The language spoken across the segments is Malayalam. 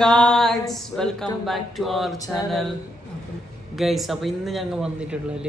Guys welcome back to our channel guys. അപ്പോൾ ഇന്ന് ഞങ്ങൾ വന്നിട്ടുള്ളത്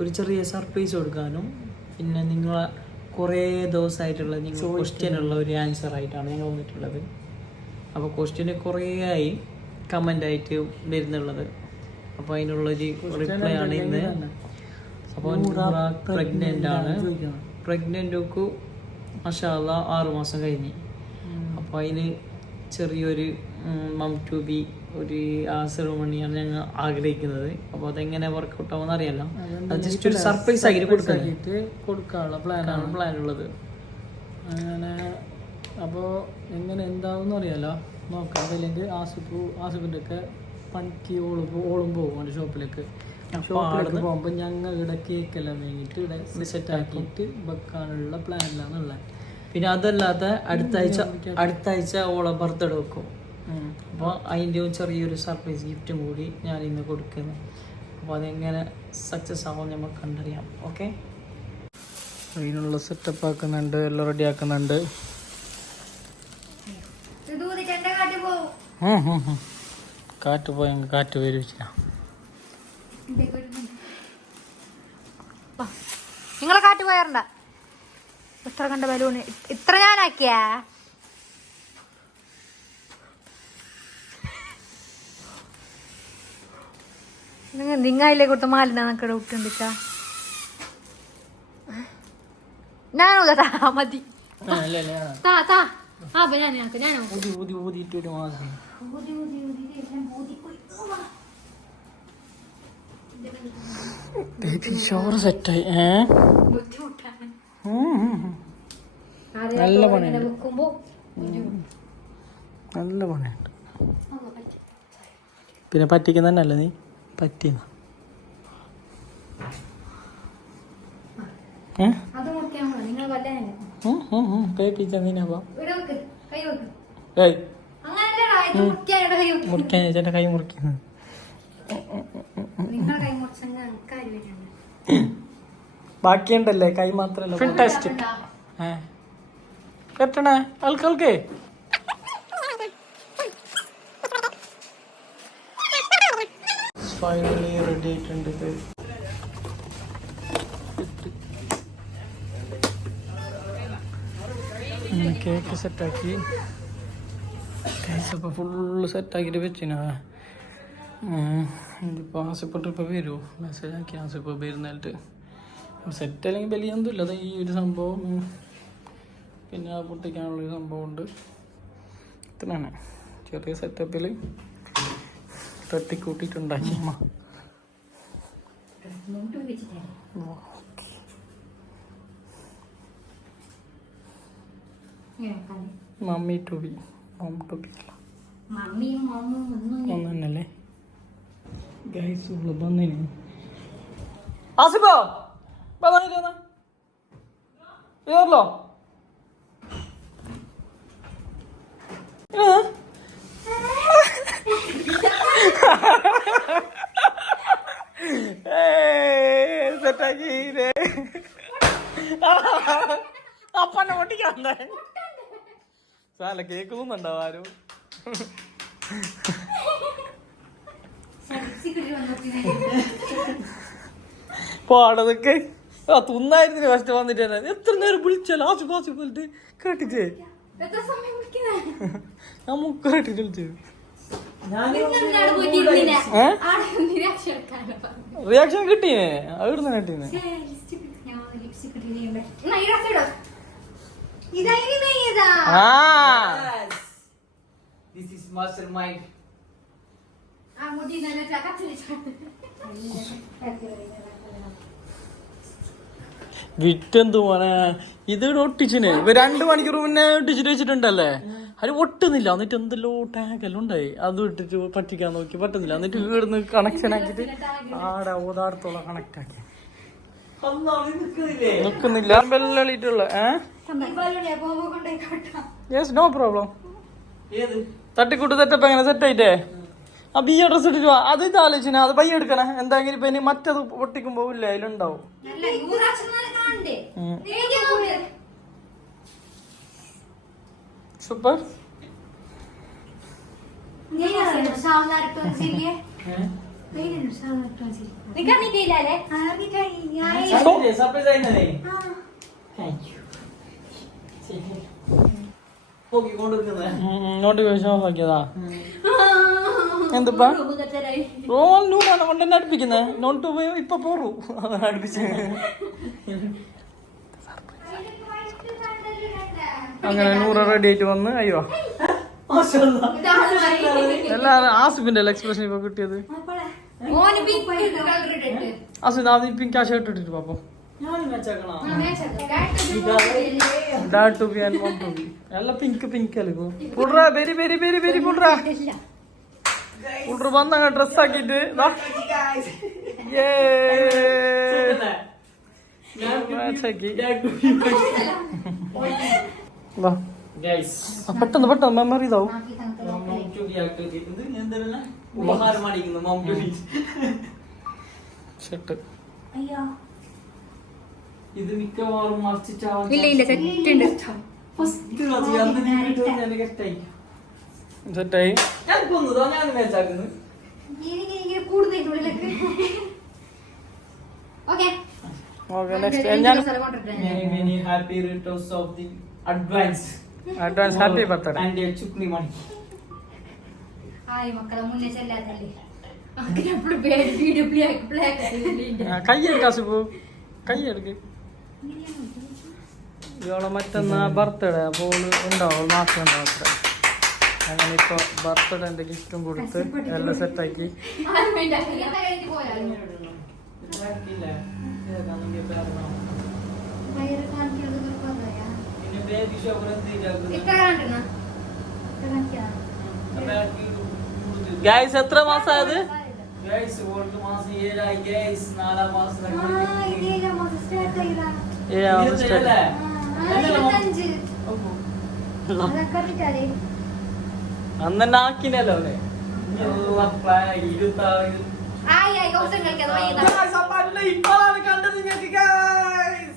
ഒരു ചെറിയ സർപ്രൈസ് കൊടുക്കാനും പിന്നെ നിങ്ങളെ കുറേ ദിവസമായിട്ടുള്ള നിങ്ങൾ ക്വസ്റ്റ്യനുള്ള ഒരു ആൻസർ ആയിട്ടാണ് ഞങ്ങൾ വന്നിട്ടുള്ളത്. അപ്പോൾ ക്വസ്റ്റ്യന് കുറേ ആയി കമൻ്റ് ആയിട്ട് വരുന്നുള്ളത്. അപ്പോൾ അതിനുള്ളൊരു റിപ്ലൈ ആണ് ഇന്ന്. അപ്പോൾ പ്രഗ്നൻ്റ് ആണ്. പ്രഗ്നൻ്റൊക്കെ മാഷാ അല്ലാ 6 മാസം കഴിഞ്ഞ്. അപ്പോൾ അതിന് ചെറിയൊരു മം ടു ബി ഒരു ആ സെറമണിയാണ് ഞങ്ങൾ ആഗ്രഹിക്കുന്നത്. അപ്പോൾ അതെങ്ങനെ വർക്കൗട്ട് ആവുമെന്ന് അറിയാലോ. അത് ജസ്റ്റ് ഒരു സർപ്രൈസ് ആയിട്ട് കൊടുക്കാനുള്ള പ്ലാനുള്ളത്. അങ്ങനെ അപ്പോൾ എങ്ങനെ എന്താവും അറിയാലോ, നോക്കാം. അതല്ലെങ്കിൽ ആസിഫിൻ്റെ ഒക്കെ പണിക്ക് ഓളും പോകും അവൻ്റെ ഷോപ്പിലേക്ക് പോകുമ്പോൾ ഞങ്ങൾ ഇവിടെ കേക്കെല്ലാം വേണ്ടിയിട്ട് ഇവിടെ സെറ്റ് ആക്കിയിട്ട് വെക്കാനുള്ള പ്ലാനിലാണുള്ളത്. പിന്നെ അതല്ലാതെ അടുത്ത ആഴ്ച ഓളെ ബർത്ത്ഡേ വെക്കും. അപ്പോൾ അതിൻ്റെ ചെറിയൊരു സർപ്രൈസ് ഗിഫ്റ്റും കൂടി ഞാൻ ഇന്ന് കൊടുക്കുന്നു. അപ്പോൾ അതെങ്ങനെ സക്സസ് ആവും നമുക്ക് കണ്ടറിയാം. ഓക്കെ, അതിനുള്ള സെറ്റപ്പ് ആക്കുന്നുണ്ട്, എല്ലാം റെഡി ആക്കുന്നുണ്ട്. കാറ്റ് പോയെങ്കിൽ കാറ്റ് വരും. നിങ്ങളെ കാറ്റ് പോയാറുണ്ട ഇത്ര കണ്ട ബലൂണ് ഇത്ര ഞാനാക്കിയാ നിങ്ങളിലെ കൊടുത്ത മാലിന നമുക്കിടെ വിട്ടുണ്ടിച്ചാ ഞാനോ മതി ചോറ് സെറ്റായി. നല്ല പണിയുണ്ട്, നല്ല പണിയുണ്ട്. പിന്നെ പറ്റിക്കുന്നതന്നല്ല നീ പറ്റിയെന്ന മുറിക്കാൻ ചേട്ടൻ്റെ കൈ മുറിക്കുന്നത്. ബാക്കിയുണ്ടല്ലേ കൈ മാത്രല്ല. ഫാന്റാസ്റ്റിക് കെട്ടണേ ആൾക്കാർക്ക്. ഫൈനലി റെഡി ആയിട്ടുണ്ട്. ഇത് കേക്ക് സെറ്റാക്കി അപ്പോൾ ഫുള്ള് സെറ്റാക്കിയിട്ട് വെച്ചിനാ. ഇതിപ്പോൾ ആസിപ്പോൾ ട്രിപ്പ് വരുമോ മെസ്സേജ് ആക്കി. ആസിപ്പോൾ വരുന്നിട്ട് സെറ്റ് അല്ലെങ്കിൽ വലിയൊന്നുമില്ല. അത് ഈ ഒരു സംഭവം പിന്നെ പൊട്ടിക്കാനുള്ളൊരു സംഭവമുണ്ട്. ഇത്രയാണ് ചെറിയ സെറ്റപ്പിൽ തട്ടിക്കൂട്ടിയിട്ടുണ്ടാക്കി. Mummy to be mom to be ഒന്നല്ലേ ഗൈസ് വന്നിന്. ആസിഫോ കേറലോ സെറ്റാക്കി അപ്പന്നെ പൊട്ടിക്കാണ്ടേ സാല കേൾക്കുന്നുണ്ടാവും ആരും. പാടതൊക്കെ തുന്നായിരുന്നു ഫസ്റ്റ് വന്നിട്ട് എത്ര നേരം വിളിച്ചാലോ ആസിഫ് ആസിഫ് പോലത്തെ കേട്ടിട്ടേ ഞാൻ മുക്കായിട്ട് വിളിച്ചു. റിയാക്ഷൻ കിട്ടീനെ അവിടുന്ന് കിട്ടീനെ. വിറ്റെന്തു മോനെ ഇത് ഒട്ടിച്ചിന് 2 മണിക്കൂർ മുന്നേ ഒട്ടിച്ചിട്ട് വെച്ചിട്ടുണ്ടല്ലേ. അത് ഒട്ടുന്നില്ല. എന്നിട്ട് എന്തെല്ലോ ടാഗെല്ലാം ഉണ്ടായി. അത് ഇട്ടിട്ട് പറ്റിക്കാൻ നോക്കി പറ്റുന്നില്ല. എന്നിട്ട് ഇവിടുന്ന് കണക്ഷൻ ആക്കിട്ട് ആടെ ഓതാടത്തോളം കണക്ട് ആക്കി നിക്കുന്നില്ല. വെള്ളിട്ടുള്ള യെസ് നോ പ്രോബ്ലം. തട്ടിക്കൂട്ട് സെറ്റപ്പ് എങ്ങനെ സെറ്റ് ആയിട്ടേ ആ ബിയ ഡ്രസ് ഇട്ടിട്ട് അത് ഇത് ആലോചന അത് പയ്യ എടുക്കണേ. എന്തായാലും ഇപ്പൊ ഇനി മറ്റത് പൊട്ടിക്കുമ്പോ ഇല്ല അതിലുണ്ടാവും. സൂപ്പർ സർപ്രൈസ് ആയിരുന്നേ. നോട്ടിഫിക്കേഷൻ ഓഫ് ആക്കിയതാ എന്തുപ്പാ റോൾ നൂറാണ് കൊണ്ട് തന്നെ അടുപ്പിക്കുന്നത് നോട്ട് ഇപ്പൊ പോറു അടുപ്പിച്ച് അങ്ങനെ 100 റെഡി ആയിട്ട് വന്ന് അയ്യോ എല്ലാരും ആസിഫിന്റെ എക്സ്പ്രഷൻ ഇപ്പൊ കിട്ടിയത്. ആസിഫ് ആദ്യം പിങ്ക് ആ ഷർട്ട് ഇട്ടിട്ട് പാപ്പോ dad to be and want to be എല്ലാം പിങ്ക് പിങ്ക് അല്ലേ പുട്രാ വെരി വെരി വെരി വെരി പുട്രാ പുട്ര വന്ന ഡ്രസ് ആക്കിട്ട് പെട്ടെന്ന് പെട്ടെന്ന് മെമ്മറി ഇതാവും. ഷർട്ട് ഇത് മിക്കവാറും മറിച്ചിട്ടാവാൻ സെറ്റായി. ഞാൻ കൊന്നതോ ഞാൻ മേച്ചാക്കുന്നു. ഓക്കെ നെക്സ്റ്റ് ഞാൻ Many happy returns of the advance advance happy birthday and a chukli money. കയ്യെടുക്ക ആസിഫു കയ്യെടുക്ക്. ഇവളെ മറ്റന്നാ ബർത്ത്ഡേ അപ്പോൾ ഉണ്ടാവും മാസം ഉണ്ടാവും അത്ര. അങ്ങനെ ഇപ്പൊ ബർത്ത്ഡേന്റെ ഗിഫ്റ്റും കൊടുത്ത് എല്ലാം സെറ്റാക്കി. ഗൈസ് എത്ര മാസമായത്? Guys, ഓൾക്ക് മാസം 7 ആയി guys. 4 മാസം അന്നെ ആക്കിനല്ലോ ഇപ്പോഴാണ് കണ്ടത് നിങ്ങൾക്ക് guys.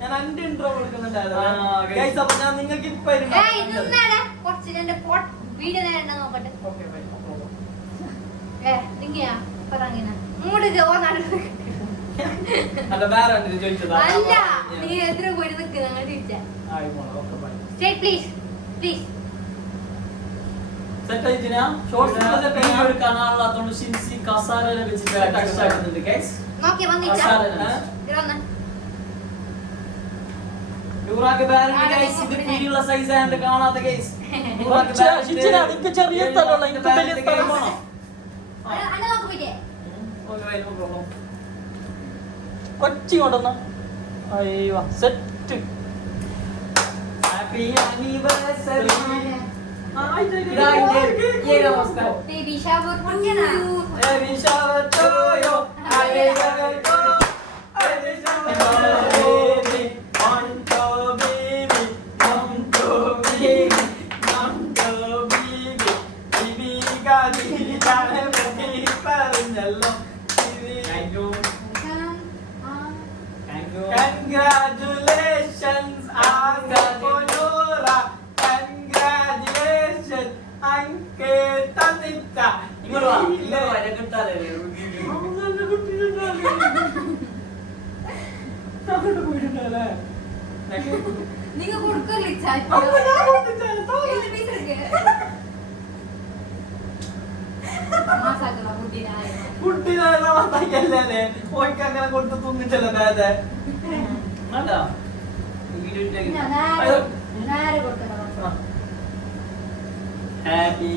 ഞാൻ എന്റെ ഇൻട്രോ കൊടുക്കുന്നുണ്ടായിരുന്നു. അപ്പൊ ഞാൻ നിങ്ങൾക്ക് ഇപ്പൊ അല്ല വേറെ ചോദിച്ചതാ. കാണാനുള്ളതുകൊണ്ട് ഷിൻസി കസാരയിലെ വെച്ചിട്ട് ടെക്സ്റ്റ് ആക്കുന്നുണ്ട് ഗൈസ്. നൂറാക്ക് ബാരന്റ് ഗൈസ്. ഇത് ഫ്രീയുള്ള സൈസ് ആയതുകൊണ്ട് കാണാത്ത ഗൈസ്. നൂറാക്ക് ബാരന്റ് ചെറിയ സ്ഥലമുള്ള എനിക്ക് വലിയ സ്ഥലമാണോ? കൊച്ചി കൊണ്ടുവന്ന അയ്യോ set. Happy anniversary. Baby shower for you. Baby shower to you. Happy birthday. Baby shower baby. On to baby. On to baby. On to baby. Baby gadi jane baby paranjallo. Thank you. Thank you. Congratulations Aga Ponora. Congratulations Anke Tanita. ഇങ്ങോട്ട് വാ. ഇല്ല കിട്ടാലേ. നിങ്ങൾ കൊടുക്കില്ല കുട്ടികളെ ഓയ്ക്ക് അങ്ങനെ കൊടുത്ത് തിന്നിട്ടല്ലോ നേരത്തെ. വേണ്ട വീഡിയോ ഹാപ്പി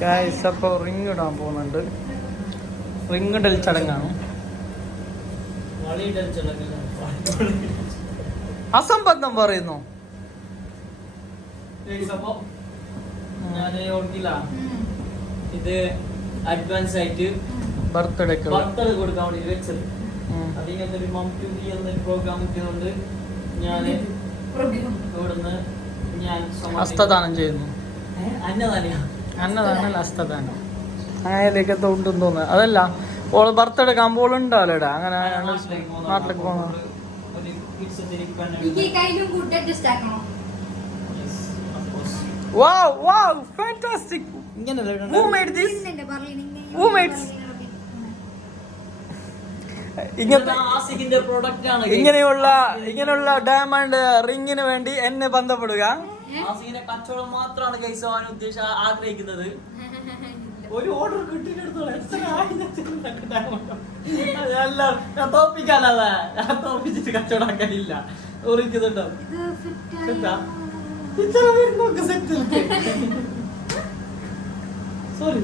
ഗൈസ് അപ്പൊ റിങ് ഇടാൻ പോകുന്നുണ്ട്. റിങ് ഇടൽ ചടങ്ങാണ്. അസംബന്ധം പറയുന്നു. ഞാൻ ഓർക്കില്ല ഇത് അഡ്വാൻസ് ആയിട്ട് ബർത്ത്ഡേ ബർത്ത്ഡേ കൊടുക്കാൻ വേണ്ടി വെച്ചത്. അതിനകത്തൊരു മം ടു ബി എന്നൊരു പ്രോഗ്രാം കിട്ടിയതുകൊണ്ട് ഞാൻ ഇവിടുന്ന് ഞാൻ ഹസ്തദാനം ചെയ്യുന്നു. അന്നദാനം അന്നദാനല്ല ഹസ്തദാനം. അങ്ങനെയൊക്കെ തോന്നുന്നു തോന്നുന്നു. അതല്ല ഓള് ബർത്ത്ഡേ എടുക്കാൻ പോളുണ്ടല്ലോ ഇടാ. അങ്ങനെ നാട്ടിലേക്ക് പോകണം. Wow, wow, fantastic. Who made this? Who made this? ഇങ്ങനെയുള്ള ഡയമണ്ട് റിങ്ങിന് വേണ്ടി എന്നെ ബന്ധപ്പെടുക. കച്ചവടം മാത്രമാണ് ഗൈസ് അവൻ ആഗ്രഹിക്കുന്നത്. ഒരു ഓർഡർ തോപ്പിച്ചിട്ട് കച്ചവടാക്കാനില്ല. ഓർക്കുന്നുണ്ടോ? സോറി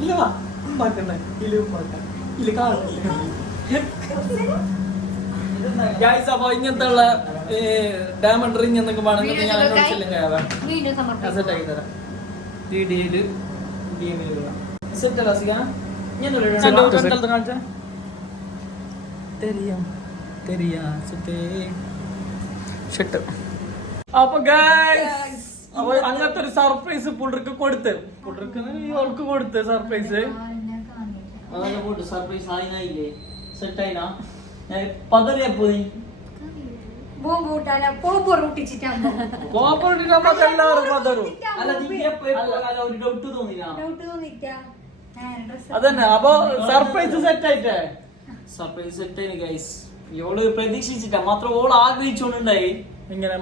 ഇല്ല ഉണ്ടാക്കണ്ടേ ഇല്ല ഉണ്ടാക്കാം ഇല്ല കാണില്ല. ഗൈസ് അപ്പൊ ഇങ്ങനത്തെ ഉള്ള ഡയമണ്ട് റിങ് എന്നൊക്കെ വേണമെങ്കിൽ ഞാൻ സെറ്റ് ആക്കി തരാം. അപ്പൊ ഗൈസ് അപ്പൊ അങ്ങനത്തെ ഒരു സർപ്രൈസ് പുള്ളർക്ക് കൊടുത്ത് ഇവൾക്ക് കൊടുത്ത് സർപ്രൈസ്. അതൊക്കെ പോട്ട് സർപ്രൈസ് ആയില്ലേ സെറ്റ് ആയിനാ പതറിയപ്പോ നീ എല്ലാവരും അതന്നെ. അപ്പൊ സർപ്രൈസ് സെറ്റ് ആയിട്ടേ സർപ്രൈസ് സെറ്റ് ആയി ഗൈസ്. ഇവള് പ്രതീക്ഷിച്ചിട്ടാ മാത്രം ഓള് ആഗ്രഹിച്ചോണ്ടുണ്ടായി. ഇങ്ങനെ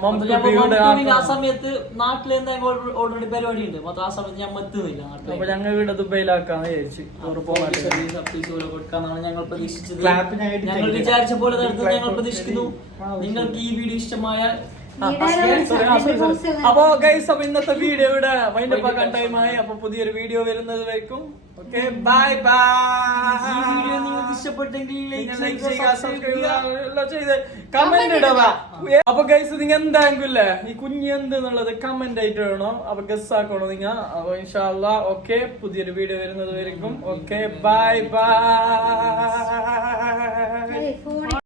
ആ സമയത്ത് നാട്ടിൽ എന്തായാലും ഓൾറെഡി പരിപാടി ഉണ്ട്. മാത്രം ആ സമയത്ത് ഞാൻ എത്തുന്നില്ല. അപ്പൊ ഞങ്ങൾ വീട് ദുബൈയിലാക്കാന്ന് വിചാരിച്ചു. സർപ്രൈസ് കൊടുക്കാന്നാണ് ഞങ്ങൾ പ്രതീക്ഷിച്ചത്. ഞങ്ങൾ വിചാരിച്ച പോലെ നടത്തുന്നത് ഞങ്ങൾ പ്രതീക്ഷിക്കുന്നു. നിങ്ങൾക്ക് ഈ വീഡിയോ ഇഷ്ടമായാൽ അപ്പൊ ഗൈസ് അപ്പൊ ഇന്നത്തെ വീഡിയോ ഇവിടെ വൈൻഡപ്പ് ആക്കാൻ ടൈമായി. അപ്പൊ പുതിയൊരു വീഡിയോ വരുന്നത് വரைക്കും ഓക്കെ ബൈ ബൈ. ഈ വീഡിയോ നിങ്ങൾക്ക് ഇഷ്ടപ്പെട്ടെങ്കിൽ കമന്റ് ഇടവാ. അപ്പൊ ഗൈസ് നിങ്ങൾ എന്തായെങ്കിലും ഈ കുഞ്ഞ് എന്ത് എന്നുള്ളത് കമന്റ് ആയിട്ട് ഇടണം. അപ്പൊ ഗസ് ആക്കണോ നിങ്ങൾ. അപ്പൊ ഇൻഷാ അല്ലാഹ് ഓക്കെ പുതിയൊരു വീഡിയോ വരുന്നത് വரைക്കും ഓക്കെ ബൈ ബൈ.